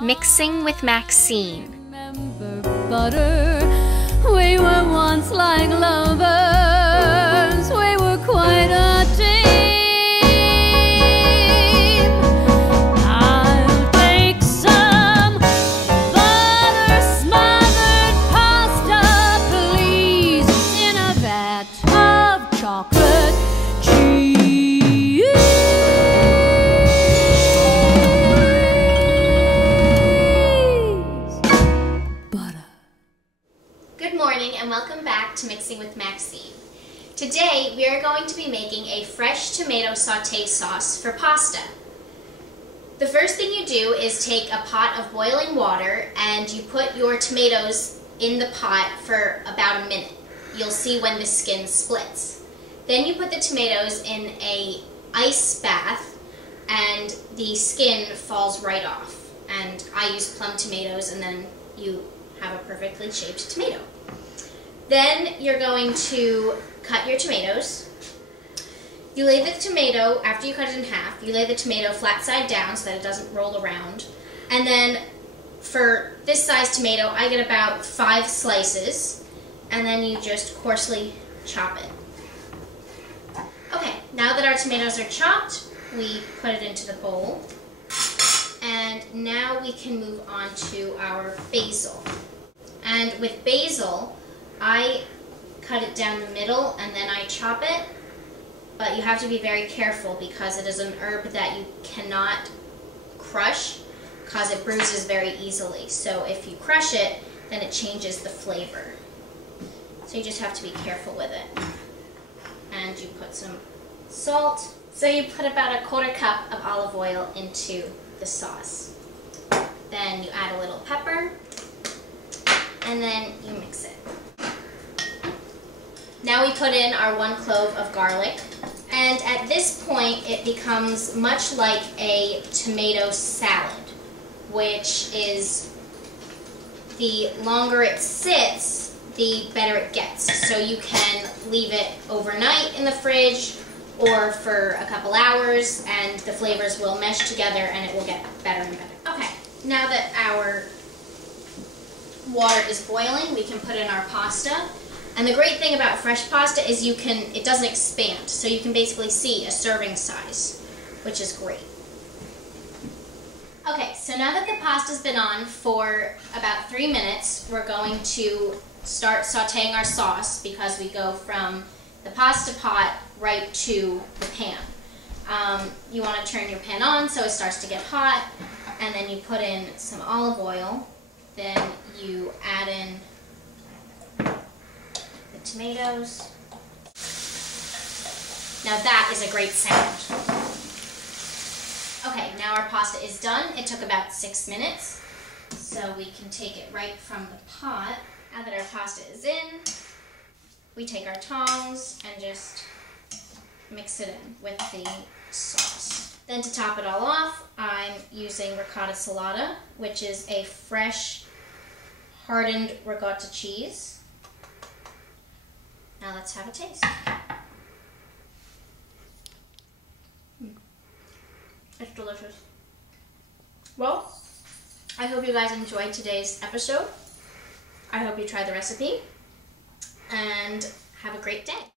Mixing with Maxine. Remember butter, we were once like lovers, we were quite a team. I'll take some butter smothered pasta, please, in a vat of chocolate cheese. Good morning and welcome back to Mixing with Maxine. Today we are going to be making a fresh tomato sauté sauce for pasta. The first thing you do is take a pot of boiling water and you put your tomatoes in the pot for about a minute. You'll see when the skin splits. Then you put the tomatoes in an ice bath and the skin falls right off. And I use plum tomatoes, and then you have a perfectly shaped tomato. Then you're going to cut your tomatoes. You lay the tomato, after you cut it in half, you lay the tomato flat side down so that it doesn't roll around. And then for this size tomato, I get about 5 slices, and then you just coarsely chop it. Okay, now that our tomatoes are chopped, we put it into the bowl. And now we can move on to our basil. And with basil, I cut it down the middle and then I chop it, but you have to be very careful because it is an herb that you cannot crush because it bruises very easily. So if you crush it, then it changes the flavor. So you just have to be careful with it. And you put some salt. So you put about a 1/4 cup of olive oil into the sauce. Then you add a little pepper, and then you mix it. Now we put in our 1 clove of garlic, and at this point it becomes much like a tomato salad, which is, the longer it sits, the better it gets. So you can leave it overnight in the fridge or for a couple hours, and the flavors will mesh together and it will get better and better. Okay, now that our water is boiling, we can put in our pasta. And the great thing about fresh pasta is it doesn't expand, so you can basically see a serving size, which is great. Okay, so now that the pasta's been on for about 3 minutes, we're going to start sauteing our sauce because we go from the pasta pot right to the pan. You want to turn your pan on so it starts to get hot, and then you put in some olive oil. Then you add in the tomatoes. Now that is a great sound. Okay, now our pasta is done. It took about 6 minutes, so we can take it right from the pot. Now that our pasta is in, we take our tongs and just mix it in with the sauce. Then to top it all off, I'm using ricotta salata, which is a fresh, hardened ricotta cheese. Now let's have a taste. It's delicious. Well, I hope you guys enjoyed today's episode. I hope you try the recipe, and have a great day.